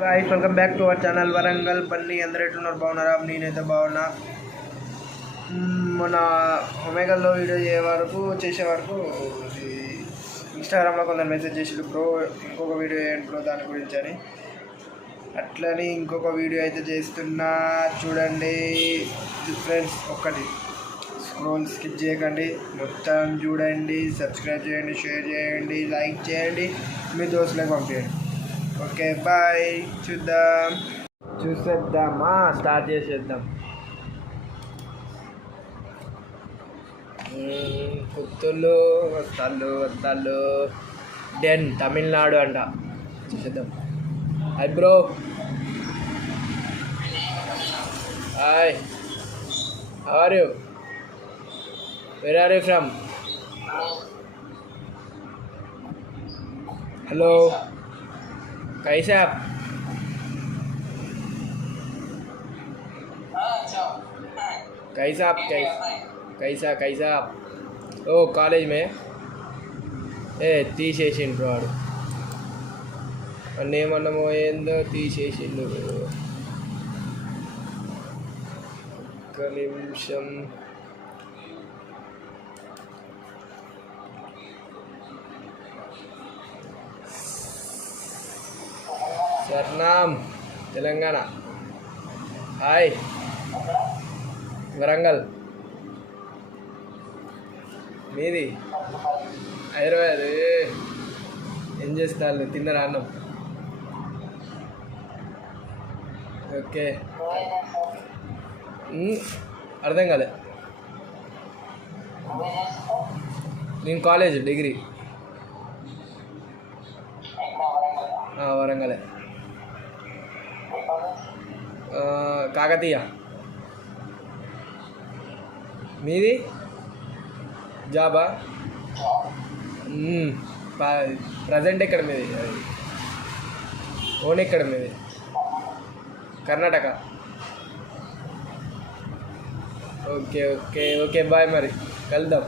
Guys welcome back to our channel Warangal Bunny. అందరూ ఎట్లున్నారు? బాగున్నారా? నేనైతే బాగున్నా. మన ఒమేగాలో వీడియో చేసే వరకు ఇన్స్టాగ్రామ్లో కొందరు మెసేజ్ చేసి బ్రో ఇంకొక వీడియో చేయండి బ్రో దాని గురించి అని. అట్లని ఇంకొక వీడియో అయితే చేస్తున్నా, చూడండి ఫ్రెండ్స్. ఒక్కటి స్కిప్ చేయకండి, మొత్తం చూడండి, సబ్స్క్రైబ్ చేయండి, షేర్ చేయండి, లైక్ చేయండి, మీ దోస్తులకు పంపించండి. Okay bye. చూసేద్దామా? స్టార్ట్ చేసేద్దాం. కొత్తలు వస్తాళ్ళు డెన్ తమిళనాడు అంట. చూసేద్దాం. Hi bro. Hi, how are you? Where are you from? Hello, कैसे आप? कैसा आप? ओ कॉलेज में ఏ తీసేసిండు వాడు. అన్నేమన్నమో ఏందో తీసేసిండు. ఒక్క నిమిషం. సర్నామ్ తెలంగాణ. హాయ్ వరంగల్. మీది హైదరాబాద్. ఏం చేస్తారు? తిన్నారా అన్నం? ఓకే, అర్థం కాలే. నేను కాలేజ్ డిగ్రీ వరంగలే. కాకతీయ. మీది జాబా? ప్రజెంట్ ఎక్కడ మీది? ఓన్ ఎక్కడ మీది? Karnataka. Okay okay okay bye. మరి కలుద్దాం.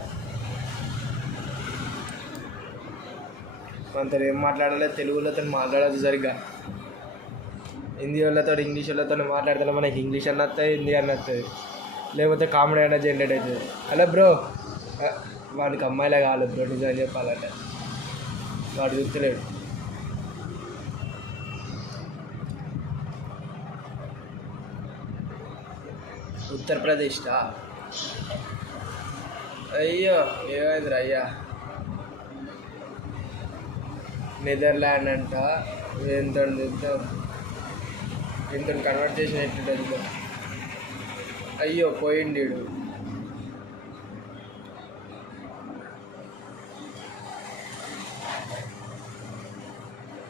మనతో ఏం మాట్లాడాలి? తెలుగులో మాట్లాడదు సరిగ్గా. హిందీ వాళ్ళతో ఇంగ్లీష్ వాళ్ళతో మాట్లాడితే మనకి ఇంగ్లీష్ అన్న వస్తుంది, హిందీ అన్న వస్తుంది, లేకపోతే కామెడీ అయినా జనరేట్ అవుతుంది. Hello bro. వాడికి అమ్మాయిలా కావాలి బ్రో, నిజం చెప్పాలంటే. వాడు చూస్తలేడు. ఉత్తరప్రదేశా? అయ్యో ఏమైందిరా అయ్యా. నెదర్లాండ్ అంట. ఎంత కన్వర్ట్ చేసినట్టు. అయ్యో పోయిండు.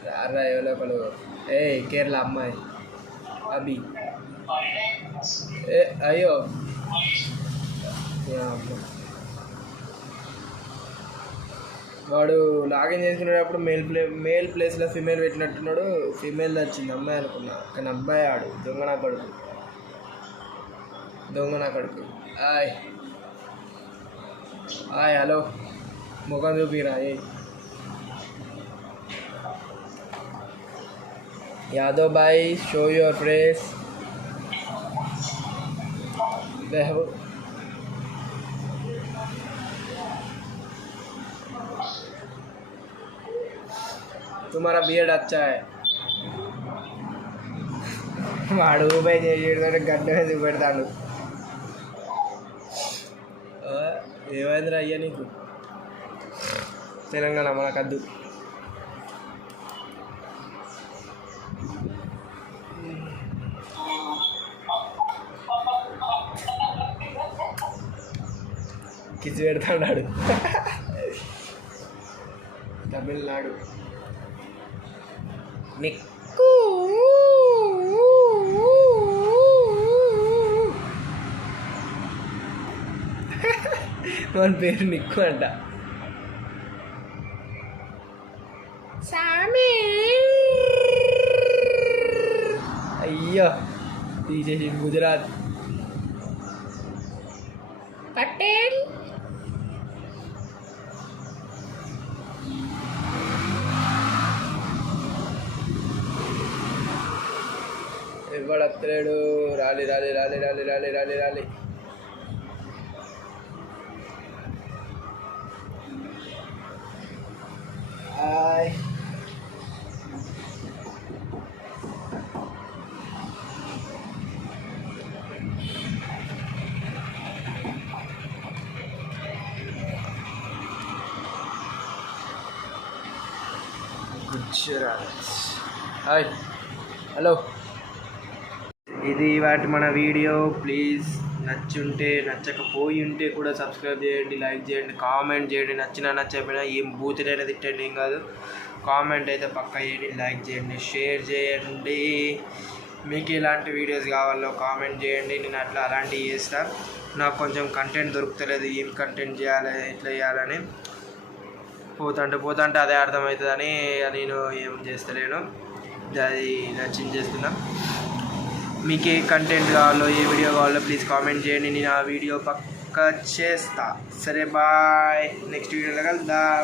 రారా ఎవరో ఒకరు. కేరళ అమ్మాయి అభి. అయ్యో వాడు లాగిన్ చేసుకునేటప్పుడు మేల్ ప్లేస్లో ఫీమేల్ పెట్టినట్టున్నాడు. ఫీమేల్ వచ్చింది, అమ్మాయి అనుకున్నా, కానీ అబ్బాయి ఆడు. దొంగ నా కొడుకు. Hi hi. హలో, ముఖం చూపిరా. Yadav boy, show your face. तुम्हारा बियर्ड अच्छा है. వాడు ఊబై చేయడం గడ్డ మీద పెడతాడు. ఏమైందిరా అయ్యా నీకు? తెలంగాణ మనకద్దు. కిసి పెడతాడు. తమిళనాడు. నిక్కు. మన పేరు నిక్కు అంట. సామి. అయ్యో తీసేసి. గుజరాత్. పటేల్. ఎవడు వస్తలేడు. రాలి రాలి రాలి రాలి రాలి రాలి రాలి. హాయ్ గుజరాత్. Hi hello. ఇది వాటి మన వీడియో. ప్లీజ్ నచ్చుంటే నచ్చకపోయి ఉంటే కూడా సబ్స్క్రైబ్ చేయండి, లైక్ చేయండి, కామెంట్ చేయండి. నచ్చినా నచ్చకపోయినా ఏం బూతులైనా తిట్టండి, ఏం కాదు. కామెంట్ అయితే పక్కా చేయండి, లైక్ చేయండి, షేర్ చేయండి. మీకు ఎలాంటి వీడియోస్ కావాలో కామెంట్ చేయండి. నేను అట్లా అలాంటివి చేస్తాను. నాకు కొంచెం కంటెంట్ దొరుకుతలేదు, ఏం కంటెంట్ చేయాలి, ఎట్లా చేయాలని. పోతుంటే అదే అర్థమవుతుందని నేను ఏం చేస్తలేను. అది నచ్చింది చేస్తున్నా. మీకు ఏ కంటెంట్ కావాలో, ఏ వీడియో కావాలో ప్లీజ్ కామెంట్ చేయండి. నేను ఆ వీడియో పక్కా చేస్తా. సరే బాయ్, నెక్స్ట్ వీడియోలో కలుద్దాం.